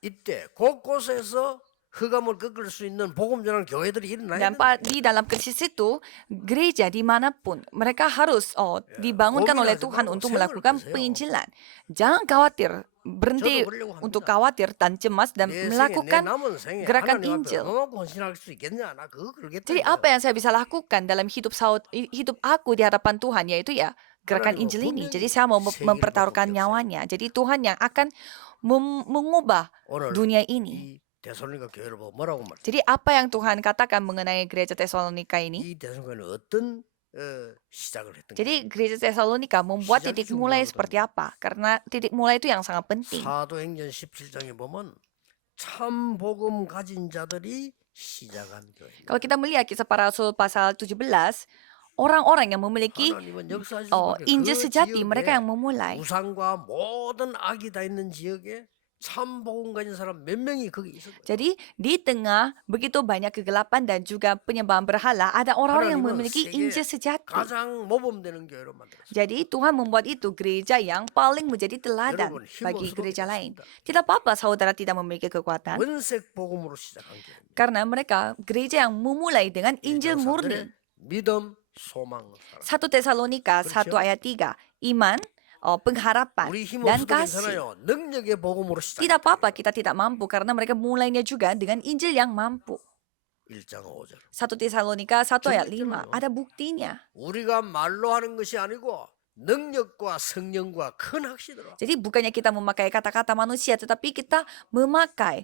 이때 곳곳에서 흑암을 꺾을 수 있는 복음 전하는 교회들이 일어나야 Dan di dalam krisis itu, gereja dimanapun, mereka harus dibangunkan oleh Tuhan untuk melakukan penginjilan. Jangan khawatir, berhenti 저도 그러려고 untuk 합니다. khawatir dan cemas dan 내 생에 내 melakukan 남은 생에 gerakan 하나님 앞에 Injil. 얼마만큼 헌신할 수 있겠냐? 나 그거 그러겠다 Jadi 이거예요. apa yang saya bisa lakukan dalam hidup aku di hadapan Tuhan, yaitu ya gerakan 하나님은 Injil ini. Jadi 분명히 saya mau 세계를 바꿀 mempertaruhkan 게 없어요. nyawanya. Jadi Tuhan yang akan mengubah 오늘 dunia ini. 이 데살로니가 교회를 보고 뭐라고 말씀? Jadi apa yang Tuhan katakan mengenai gereja Tesalonika ini? 이 데살로니가는 어떤 시작을 했던 Jadi 거예요? gereja Tesalonika membuat 시작이 titik mulai 중요하거든요. seperti apa? Karena titik mulai itu yang sangat penting. 사도행전 17장에 보면 참 복음 가진 자들이 시작한 교회. Kalau kita melihat kisah para rasul pasal 17, orang-orang yang memiliki 하나님은 역사하실 Injil 그 sejati, mereka 지역에 yang memulai. 우상과 모든 악이 다 있는 지역에 참 복음 가진 사람 몇 명이 거기 있었어요. Jadi di tengah begitu banyak kegelapan dan juga penyembahan berhala, ada orang-orang yang 하나님은 memiliki 세계 Injil sejati. 가장 모범되는 교회로 만들었어요. Jadi Tuhan membuat itu gereja yang paling menjadi teladan 여러분, 힘 bagi 없어도 gereja lain. 괜찮습니다. Tidak apa-apa saudara tidak memiliki kekuatan, 원색 복음으로 시작한 교회입니다. karena mereka gereja yang memulai dengan Injil murni. 사람들의 믿음, 소망, 사랑. 1 Tesalonika 1 그렇죠? ayat 3, iman, pengharapan, 우리 힘 dan 없어도 kasih. 괜찮아요. 능력의 복음으로 Tidak 시작. apa-apa kita tidak mampu karena mereka mulainya juga dengan Injil yang mampu. 1장 5절. 1 Tesalonika 1 ayat 5 있잖아요. ada buktinya. 우리가 말로 하는 것이 아니고 능력과 성령과 큰 확신으로. Jadi bukannya kita memakai kata-kata manusia tetapi kita memakai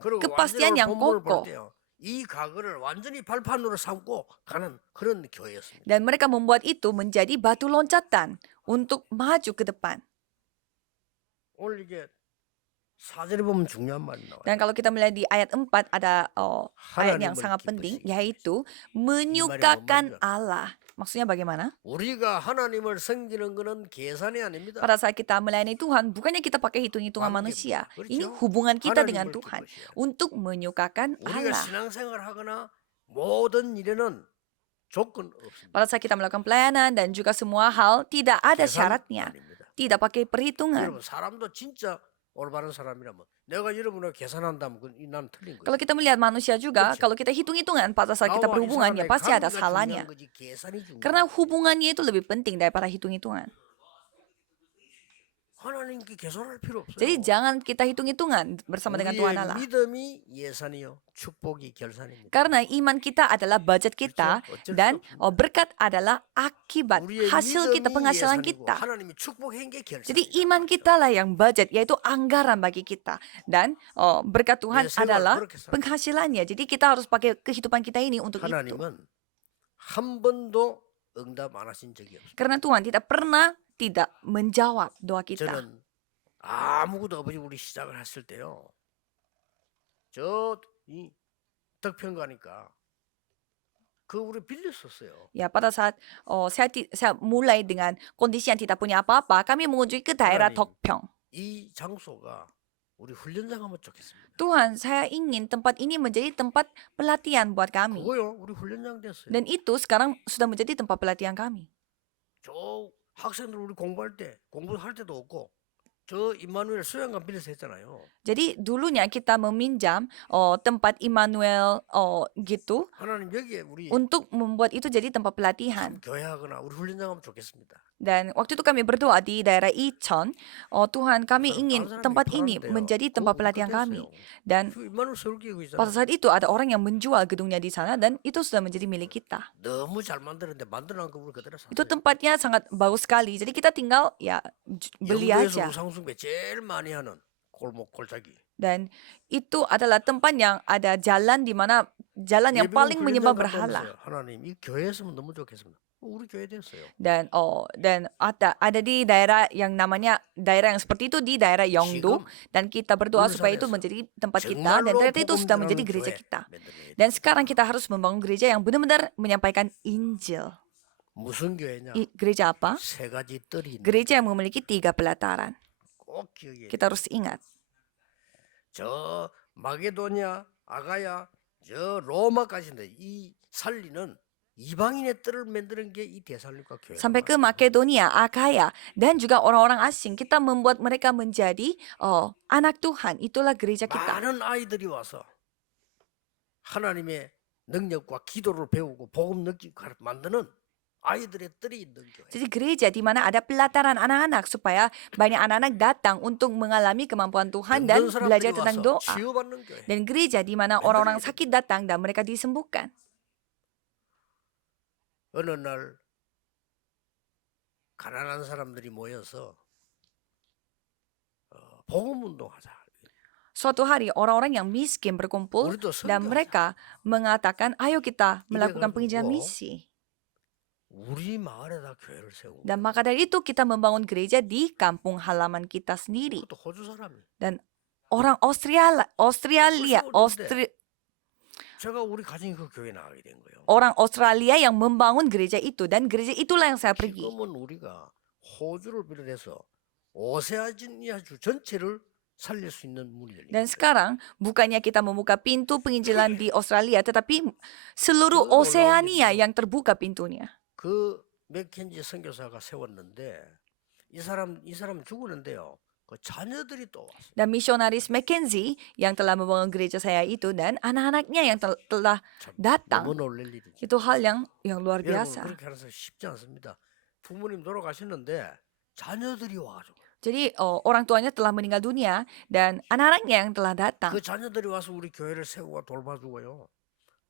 그리고 kepastian 완전한 yang 본보를 kokoh. 볼 때요. 이 과거를 완전히 발판으로 삼고 가는 그런 교회였습니다. Dan mereka membuat itu menjadi batu loncatan untuk maju ke depan. 오늘 이게 4절에 보면 중요한 말이 나와요. Dan kalau kita melihat di ayat 4 ada ayat yang 하나님을 sangat penting, 기쁘시게 yaitu 말이야? menyukakan Allah. Maksudnya bagaimana? 우리가 하나님을 섬기는 것은 계산이 아닙니다. Pada saat kita melayani Tuhan, bukannya kita pakai hitung-hitungan 관계입니다. manusia. 그렇죠? Ini hubungan kita dengan 하나님을 Tuhan 기쁘시게. untuk menyukakan 우리가 Allah. 신앙생활 하거나 모든 일에는 조건 없습니다. Pada saat kita melakukan pelayanan dan juga semua hal tidak ada 계산 syaratnya, 아닙니다. tidak pakai perhitungan. 여러분 사람도 진짜 올바른 사람이라면 내가 여러분을 계산한다면 난 틀린 거예요. Kalau kita melihat manusia juga, 그렇죠. kalau kita hitung-hitungan pada saat kita 나와 이 berhubungan, ya 사람의 pasti ada 관계가 salahnya. 중요한 거지 계산이 중요한 Karena 거예요. hubungannya itu lebih penting daripada hitung-hitungan. 하나님께 계산할 필요 없어요. Jadi jangan kita hitung-hitungan bersama dengan Tuhan 우리의 Allah. 믿음이 예산이요 축복이 결산입니다. Karena iman kita adalah budget kita 그렇죠? 어쩔 수 dan 없습니다. berkat adalah akibat 우리의 hasil kita, 믿음이 penghasilan 예산이고 kita. 하나님이 축복한 게 Jadi 결산입니다. iman kita lah yang budget, yaitu anggaran bagi kita. Dan berkat Tuhan 내 생활 adalah 그렇게 살아요. penghasilannya. Jadi kita harus pakai kehidupan kita ini untuk itu. 하나님은 한 번도 응답 안 하신 적이 없어요. Karena Tuhan tidak pernah tidak menjawab doa kita. 저는 아무것도 없이 우리 시작을 했을 때요. 저이 덕평 가니까 그 우리 빌렸었어요. Ya, pada saat saya mulai dengan kondisi yang tidak punya apa-apa, kami mengunjungi ke daerah 하나님. Tokpyeong. 이 장소가 우리 훈련장 하면 좋겠습니다. Tuhan, saya ingin tempat ini menjadi tempat pelatihan buat kami. 그거요, 우리 훈련장 됐어요. Dan itu sekarang sudah menjadi tempat pelatihan kami. 저 학생들 우리 공부할 때 공부할 때도 없고 저 임마누엘 수양관 빌려서 했잖아요. Jadi dulunya kita meminjam tempat Immanuel gitu 하나님 여기에 우리 untuk membuat itu jadi tempat pelatihan. 교회하거나 우리 훈련장 하면 좋겠습니다. Dan waktu itu kami berdoa di daerah Icheon, Tuhan kami ingin tempat ini menjadi tempat pelatihan kami. Dan 임마누엘 서울교회 pada 있잖아요. saat itu ada orang yang menjual gedungnya di sana dan itu sudah menjadi milik kita. 너무 잘 만들었는데 만들어놓은 거 우리 그대로 샀어요. Itu tempatnya sangat bagus sekali. Jadi kita tinggal ya beli 영도에서 aja. 우상숭배 제일 많이 하는 골목 골짜기. Dan itu adalah tempat yang ada jalan di mana jalan yang 예비군 paling menyembah 훈련장 berhala. 가보면서요. 하나님 이 교회였으면 너무 좋겠습니다. 우리 교회 됐어요. Dan ada di daerah yang namanya daerah yang seperti itu di daerah Yeongdo 지금 dan kita berdoa supaya itu 울산에서 menjadi tempat kita dan 정말로 ternyata itu 복음 sudah menjadi 전하는 gereja 교회 kita. 만들어야 Dan 돼요. sekarang kita harus membangun gereja yang benar-benar menyampaikan Injil. 무슨 교회냐? Gereja apa? 세 가지 뜰이 있는 Gereja yang memiliki 3 pelataran. 꼭 기억해야 돼요. Kita harus ingat. 저 마게도냐, 아가야, 저 로마까지인데 이 살리는 이방인의 뜰을 만드는 게 이 데살로니가 교회. Sampai ke Makedonia, Akaya, dan juga orang-orang asing. Kita membuat mereka menjadi anak Tuhan. Itulah gereja kita. 많은 아이들이 와서 하나님의 능력과 기도를 배우고 복음 느끼고 만드는 아이들의 뜰이 있는 교회. Jadi gereja di mana ada pelataran anak-anak supaya banyak anak-anak datang untuk mengalami kemampuan Tuhan dan 병든 belajar 사람들이 tentang 와서 doa. 치유받는 교회. Dan gereja di mana orang-orang sakit datang dan mereka disembuhkan. 어느 날 가난한 사람들이 모여서 복음 운동하자. Suatu hari orang-orang yang miskin berkumpul 우리도 dan 선교하자. mereka mengatakan, ayo kita melakukan 이래가지고 penginjilan misi. 우리 마을에다 교회를 세우고. Dan maka dari itu kita membangun gereja di kampung halaman kita sendiri. 그것도 호주 사람이. Dan orang Australia 제가 우리 가정이 그 교회 나가게 된 거예요. orang Australia yang membangun gereja itu dan gereja itulah yang saya pergi. 지금은 우리가 호주를 비롯해서 오세아니아주 전체를 살릴 수 있는 문이 Dan sekarang bukannya kita membuka pintu penginjilan di Australia, tetapi seluruh Oseania yang terbuka pintunya. 그 맥켄지 선교사가 세웠는데 이 사람 죽었는데요. 그 자녀들이 또 왔어요. Dan misionaris Mackenzie yang telah membangun gereja saya itu dan anak-anaknya yang telah 참 datang. 너무 놀랄 일이죠. Itu hal yang luar 여러분 biasa. 그렇게 하는 사람 쉽지 않습니다. 부모님 돌아가셨는데 자녀들이 와가지고 Jadi orang tuanya telah meninggal dunia dan anak-anaknya yang telah datang. 그 자녀들이 와서 우리 교회를 세우고 돌봐주고요.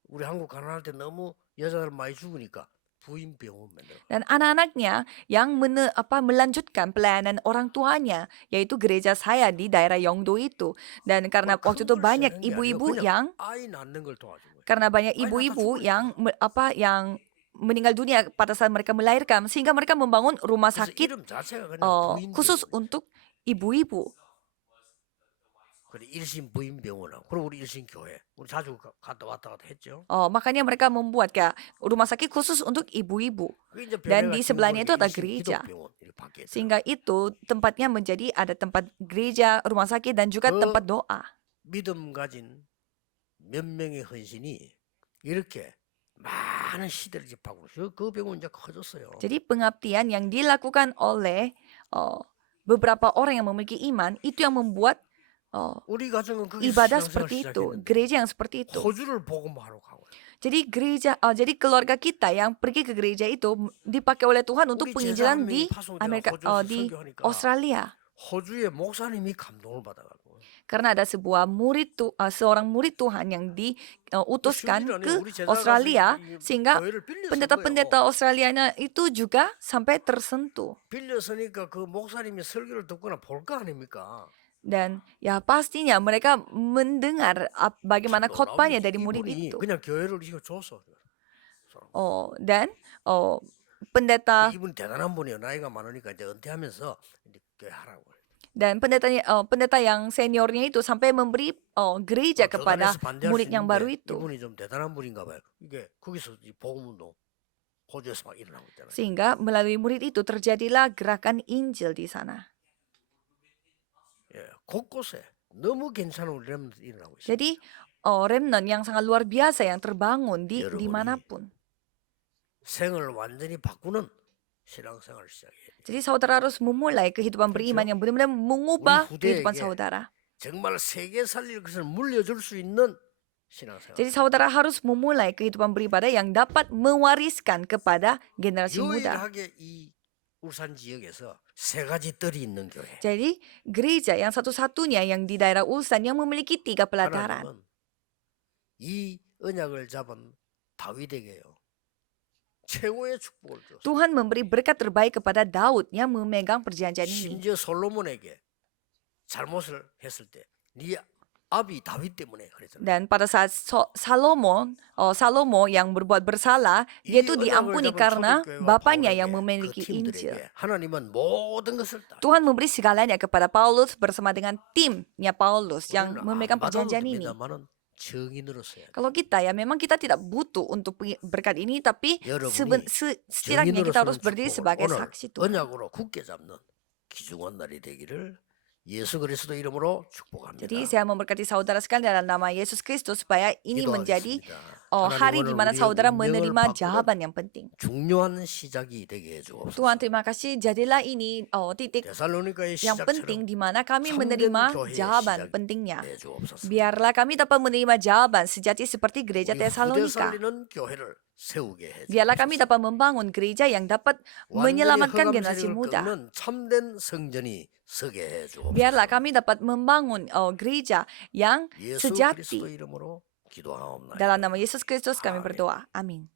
우리 한국 가난할 때 너무 여자들 많이 죽으니까 부인 병원 만들어. Dan anak-anaknya yang melanjutkan pelayanan orang tuanya, yaitu gereja saya di daerah Yongdo itu. Dan karena waktu itu banyak ibu-ibu yang 아이 낳는 걸 도와준 거예요. karena banyak ibu-ibu yang meninggal dunia pada saat mereka melahirkan, sehingga mereka membangun rumah 그래서 sakit 이름 자체가 그냥 부인 khusus 병원. untuk ibu-ibu. 그래 일신 부인 병원하고 그리고 우리 일신 교회 우리 자주 갔다 왔다 했죠. Makanya mereka membuat kayak rumah sakit khusus untuk ibu-ibu. 그게 이제 Dan 변해가 di 지금 sebelahnya itu ada 일신 gereja. 기독병원 이렇게 바뀌었어요. Sehingga itu tempatnya menjadi ada tempat gereja, rumah sakit, dan juga tempat doa. 믿음 가진 몇 명의 헌신이 이렇게 많은 시대를 집하고 그 병원 이제 커졌어요. Jadi pengabdian yang dilakukan oleh beberapa orang yang memiliki iman itu yang membuat 우리 가정은 그게 ibadah 신앙생활 seperti itu, 시작했는데 gereja yang seperti itu. 호주를 복음화로 가고 Jadi jadi keluarga kita yang pergi ke gereja itu dipakai oleh Tuhan untuk 우리 penginjilan di 제사함이 파송돼가 Amerika, 호주에서 di 선교하니까 Australia. 호주의 목사님이 감동을 받아가고 Karena ada seorang murid Tuhan yang diutuskan ke Australia, sehingga pendeta-pendeta Australianya itu juga sampai tersentuh. 빌렸으니까 그 목사님이 설교를 듣거나 볼 거 아닙니까? Dan ya pastinya mereka mendengar bagaimana khotbahnya dari murid 이분이 itu. 그냥 교회를 이거 줬어. Dan pendeta 이분 대단한 분이에요. 나이가 많으니까 이제 은퇴하면서 이제 교회 하라고. dan pendeta yang seniornya itu sampai memberi gereja kepada 교단에서 반대할 수 murid yang baru 있는데 itu. 이분이 좀 대단한 분인가 봐요. 이게 거기서 이 복음운동 호주에서 막 일어나고 있잖아요. Sehingga melalui murid itu terjadilah gerakan Injil di sana. 예, 곳곳에 너무 괜찮은 우리 렘넌트 일어나고 있어요. Jadi remnant yang sangat luar biasa yang terbangun di 여러분이 dimanapun. 생을 완전히 바꾸는 신앙생활을 시작해요. Jadi saudara harus memulai kehidupan beriman yang benar-benar mengubah 우리 kehidupan 후대에게 saudara. 정말 세계 살릴 것을 물려줄 수 있는 신앙생활. Jadi saudara harus memulai kehidupan beribadah yang dapat mewariskan kepada generasi muda. 유일하게 이 울산 지역에서 세 가지 뜰이 있는 교회. Jadi gereja yang satu-satunya yang di daerah Ulsan yang memiliki 3 pelataran. 하나님은 이 언약을 잡은 다윗에게요. 최고의 축복을 줬어요. Tuhan memberi berkat terbaik kepada Daud yang memegang perjanjian ini. 심지어 솔로몬에게 잘못을 했을 때 네 아비 다윗 때문에 그랬잖아요. Dan pada saat Salomo yang berbuat bersalah, dia itu diampuni karena bapaknya yang memiliki Injil. 하나님은 모든 것을 다 Tuhan memberi segalanya kepada Paulus bersama dengan timnya Paulus yang memegang perjanjian ini. 정인으로서야. Kalau kita ya memang kita tidak butuh untuk berkat ini, tapi 여러분이 setidaknya kita harus 정인으로서는 berdiri 축복을 sebagai 오늘 saksi Tuhan. 언약으로 굳게 잡는 귀중한 날이 되기를 예수 그리스도 이름으로 축복합니다. Jadi saya memberkati saudara sekalian dalam nama Yesus Kristus supaya ini menjadi 기도하겠습니다. hari di 하나님 오늘 mana 우리의 saudara 운명을 menerima 바꾸는 jawaban yang penting. 중요한 시작이 되게 해주옵소서. Tuhan, terima kasih. Jadilah ini titik 데살로니가의 yang penting 시작처럼 di mana kami 참된 menerima 교회의 jawaban 시작이 pentingnya. 해주옵소서. Biarlah kami dapat menerima jawaban sejati seperti gereja 우리 후대 Tesalonika. 살리는 교회를 세우게 Biarlah kami 해주옵소서. dapat membangun gereja yang dapat 완전히 menyelamatkan 흑암 generasi 세력을 muda. 꺾는 참된 성전이 서게 Biarlah 해주옵소서. kami dapat membangun gereja yang 예수 sejati. 그리스도 이름으로 기도하옵나이다. Dalam nama Yesus Kristus kami Amin. berdoa. Amin.